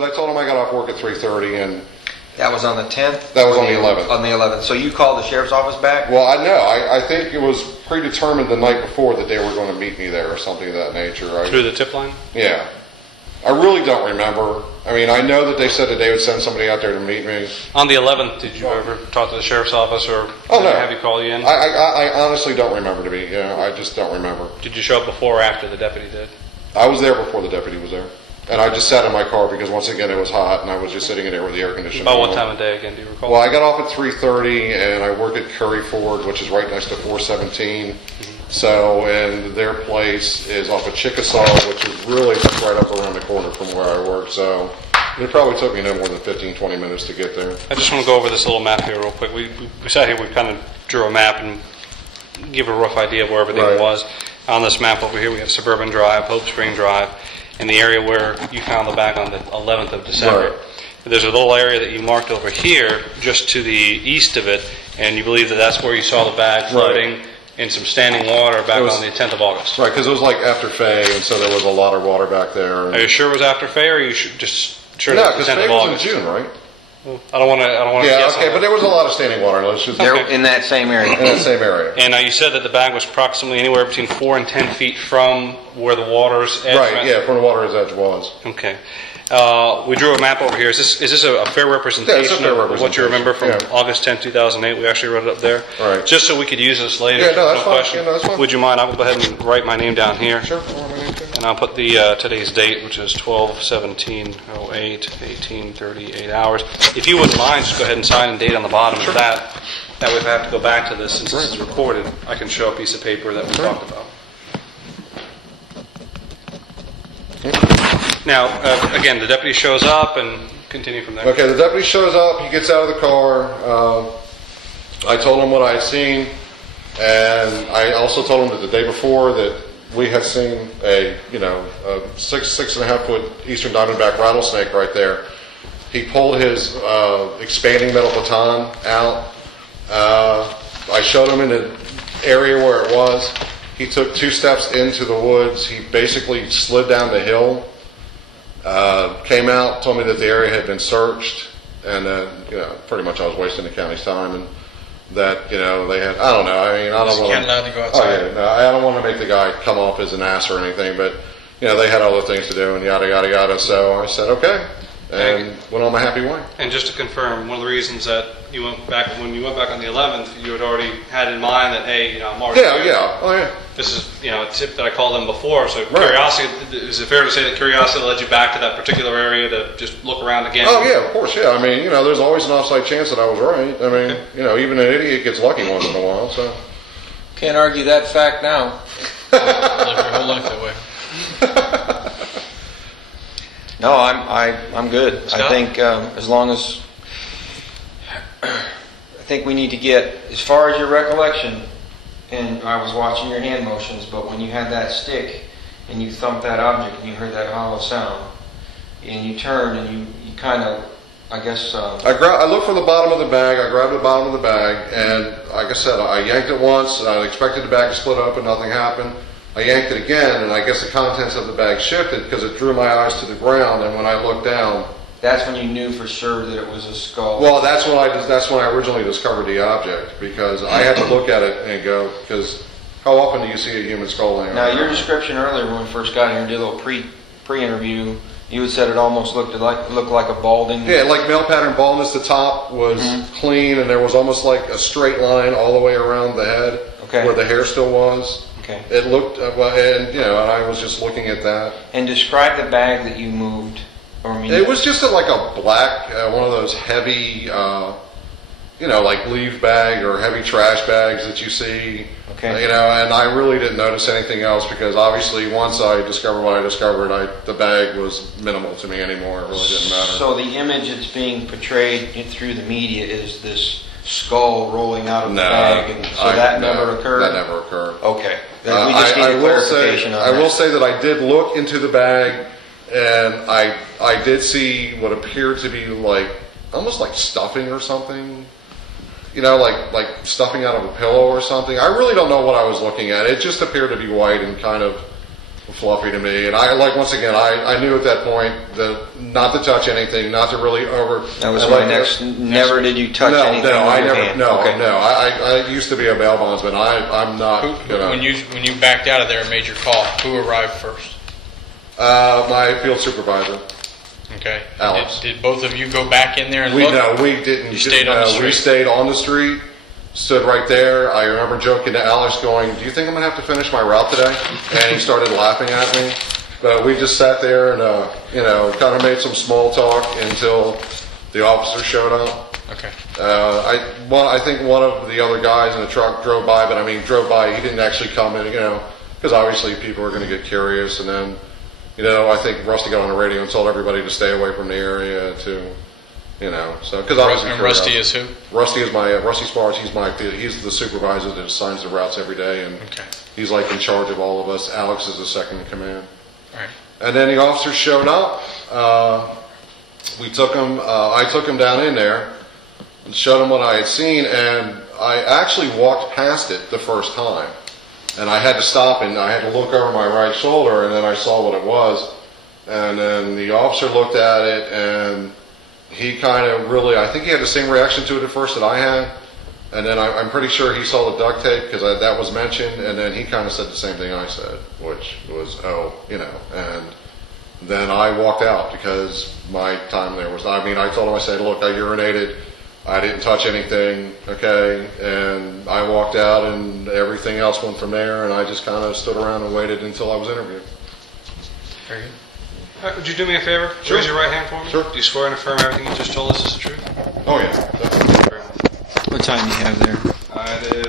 Because I told him I got off work at 3:30, and that was on the 10th? That was on the 11th. On the 11th. So you called the sheriff's office back? Well, I think it was predetermined the night before that they were going to meet me there or something of that nature. Through the tip line? Yeah. I really don't remember. I mean, I know that they said that they would send somebody out there to meet me. On the 11th, did you ever talk to the sheriff's office or no. have you call you in? I honestly don't remember, to be. Yeah, I just don't remember. Did you show up before or after the deputy did? I was there before the deputy was there. And I just sat in my car because, once again, it was hot, and I was just sitting in there with the air conditioning. About what time of day, again, do you recall? Well, I got off at 3:30, and I work at Curry Ford, which is right next to 417. So, and their place is off of Chickasaw, which is really just right up around the corner from where I work. So, it probably took me no more than 15, 20 minutes to get there. I just want to go over this little map here real quick. We sat here, we kind of drew a map and give a rough idea of where everything was. On this map over here, we have Suburban Drive, Hope Spring Drive, and the area where you found the bag on the 11th of December. Right. There's a little area that you marked over here, just to the east of it, and you believe that that's where you saw the bag floating in some standing water back on the 10th of August. Right, because it was like after Faye, and so there was a lot of water back there. Are you sure it was after Faye, or are you just sure no, that was the 10th Faye of was August? in June, right? Well, I don't want to guess. Okay, but there was a lot of standing water. They're in that same area. In that same area. And you said that the bag was approximately anywhere between 4 and 10 feet from where the water's edge. Right, yeah, from the water's edge was. Okay. We drew a map over here. Is this a fair representation of what you remember from August 10, 2008? We actually wrote it up there. Right. Just so we could use this later. Yeah, no, that's fine. Question. Yeah, no, that's fine. Would you mind? I'll go ahead and write my name down here. Sure. And I'll put the today's date, which is 12/17/08, 18:38 hours. If you wouldn't mind, just go ahead and sign and date on the bottom of that. That way, if I have to go back to this, since this is recorded, I can show a piece of paper that we talked about. Now, again, the deputy shows up and continue from there. Okay, the deputy shows up. He gets out of the car. I told him what I had seen, and I also told him that the day before that we had seen a 6.5 foot eastern diamondback rattlesnake right there. He pulled his expanding metal baton out. I showed him in the area where it was. He took 2 steps into the woods. He basically slid down the hill, came out, told me that the area had been searched, and pretty much I was wasting the county's time, and that they had, I don't know. I mean, I don't want to go outside. Oh, yeah, no, I don't want to make the guy come off as an ass or anything, but they had other things to do and yada yada yada. So I said okay, and went on my happy way. And just to confirm, one of the reasons that you went back when you went back on the 11th, you had already had in mind that I'm already this is a tip that I called them before. So curiosity, is it fair to say that curiosity led you back to that particular area to just look around again? Oh yeah, of course, yeah. I mean, there's always an offside chance that I was right. I mean, even an idiot gets lucky once in a while. So can't argue that fact now. Live your whole life that way. No, I'm good. Scott? I think as long as I think we need to get as far as your recollection. And I was watching your hand motions, but when you had that stick and you thumped that object and you heard that hollow sound, and you turned and you kind of, I guess. I looked for the bottom of the bag. I grabbed the bottom of the bag, and like I said, I yanked it once. I expected the bag to split open. Nothing happened. I yanked it again, and I guess the contents of the bag shifted because it drew my eyes to the ground. And when I looked down, that's when you knew for sure that it was a skull. Well, that's when I originally discovered the object, because I had to look at it and go, because how often do you see a human skull laying Now, around? your description earlier when we first got here and did a little pre-interview, you had said it almost looked like a balding. Yeah, like male pattern baldness. The top was clean, and there was almost like a straight line all the way around the head, where the hair still was. Okay. It looked, and I was just looking at that. And describe the bag that you moved. It was just like a black, one of those heavy, like leaf bag or heavy trash bags that you see. Okay. And I really didn't notice anything else because obviously once I discovered what I discovered, the bag was minimal to me anymore. It really didn't matter. So the image that's being portrayed through the media is this skull rolling out of the bag, and so that never occurred? That never occurred. Okay. Then we just need a clarification on that. I will say that I did look into the bag, and I did see what appeared to be almost like stuffing or something. Like stuffing out of a pillow or something. I really don't know what I was looking at. It just appeared to be white and kind of fluffy to me. And I, like, once again, I knew at that point that not to touch anything, not to really over. That was my next. Never did you touch anything? No, with I your never. hand. No, Okay. no. I used to be a bail bondsman. I'm not. When you backed out of there and made your call, who arrived first? My field supervisor. Okay. Alex. Did both of you go back in there and look? No, we didn't. You stayed on the street? We stayed on the street, stood right there. I remember joking to Alex going, do you think I'm going to have to finish my route today? And he started laughing at me. But we just sat there and, kind of made some small talk until the officer showed up. Okay. I think one of the other guys in the truck drove by, but drove by, he didn't actually come in, because obviously people are going to get curious. And then, I think Rusty got on the radio and told everybody to stay away from the area because obviously. And Rusty is who? Rusty is Rusty Spars. He's the supervisor that assigns the routes every day, and he's like in charge of all of us. Alex is the second in command. All right. And then the officers showed up. We took him. I took him down in there and showed him what I had seen, and I actually walked past it the first time. And I had to stop and I had to look over my right shoulder, and then I saw what it was. And then the officer looked at it, and he kind of I think he had the same reaction to it at first that I had. And then I'm pretty sure he saw the duct tape because that was mentioned. And then he kind of said the same thing I said, which was, and then I walked out because my time there was, I told him, I said, look, I urinated. I didn't touch anything, okay, and I walked out, and everything else went from there, and I just kind of stood around and waited until I was interviewed. Very good. Would you do me a favor? Sure. Raise your right hand for me. Sure. Do you swear and affirm everything you just told us is the truth? Oh, yeah, definitely. What time do you have there? It